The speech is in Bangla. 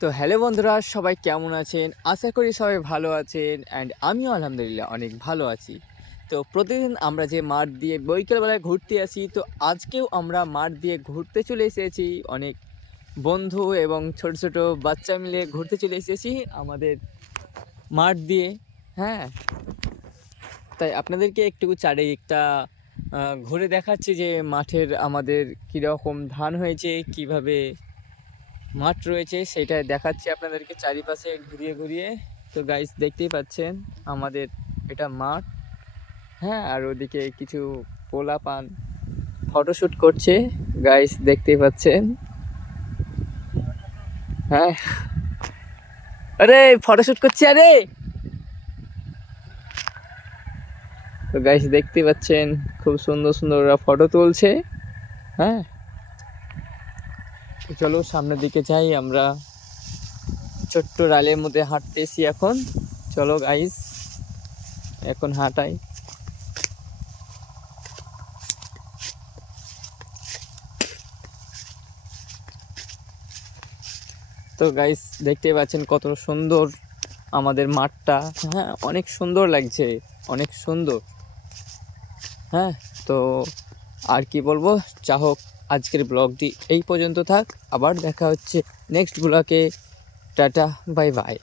তো হ্যালো বন্ধুরা, সবাই কেমন আছেন? আশা করি সবাই ভালো আছেন অ্যান্ড আমিও আলহামদুলিল্লাহ অনেক ভালো আছি। তো প্রতিদিন আমরা যে মাঠ দিয়ে বিকেলবেলায় ঘুরতে আসি, তো আজকেও আমরা মাঠ দিয়ে ঘুরতে চলে এসেছি। অনেক বন্ধু এবং ছোট ছোট বাচ্চা মিলে ঘুরতে চলে এসেছি আমাদের মাঠ দিয়ে। হ্যাঁ, তাই আপনাদেরকে একটু চারিদিকটা ঘুরে দেখাচ্ছি যে মাঠের আমাদের কীরকম ধান হয়েছে, কিভাবে মাঠ রয়েছে সেটা দেখাচ্ছি আপনাদেরকে চারিপাশে ঘুরিয়ে ঘুরিয়ে। তো গাইস দেখতেই পাচ্ছেন আমাদের এটা মাঠ। হ্যাঁ, আর ওদিকে কিছু পোলাপান ফটোশ্যুট করছে, গাইস দেখতেই পাচ্ছেন। হ্যাঁ, আরে ফটোশ্যুট করছে আরে। তো গাইস দেখতেই পাচ্ছেন খুব সুন্দর সুন্দর ওরা ফটো তুলছে। হ্যাঁ, চলো সামনের দিকে যাই, আমরা ছোট্ট রালের মধ্যে হাঁটতেছি এখন। চলো গাইস এখন হাঁটাই। তো গাইস দেখতে পাচ্ছেন কত সুন্দর আমাদের মাঠটা। হ্যাঁ, অনেক সুন্দর লাগছে, অনেক সুন্দর। হ্যাঁ, তো আর কি বলবো, যা হোক আজকের ব্লগটি এই পর্যন্ত থাক। আবার দেখা হচ্ছে নেক্সট ব্লগে। Tata, bye bye.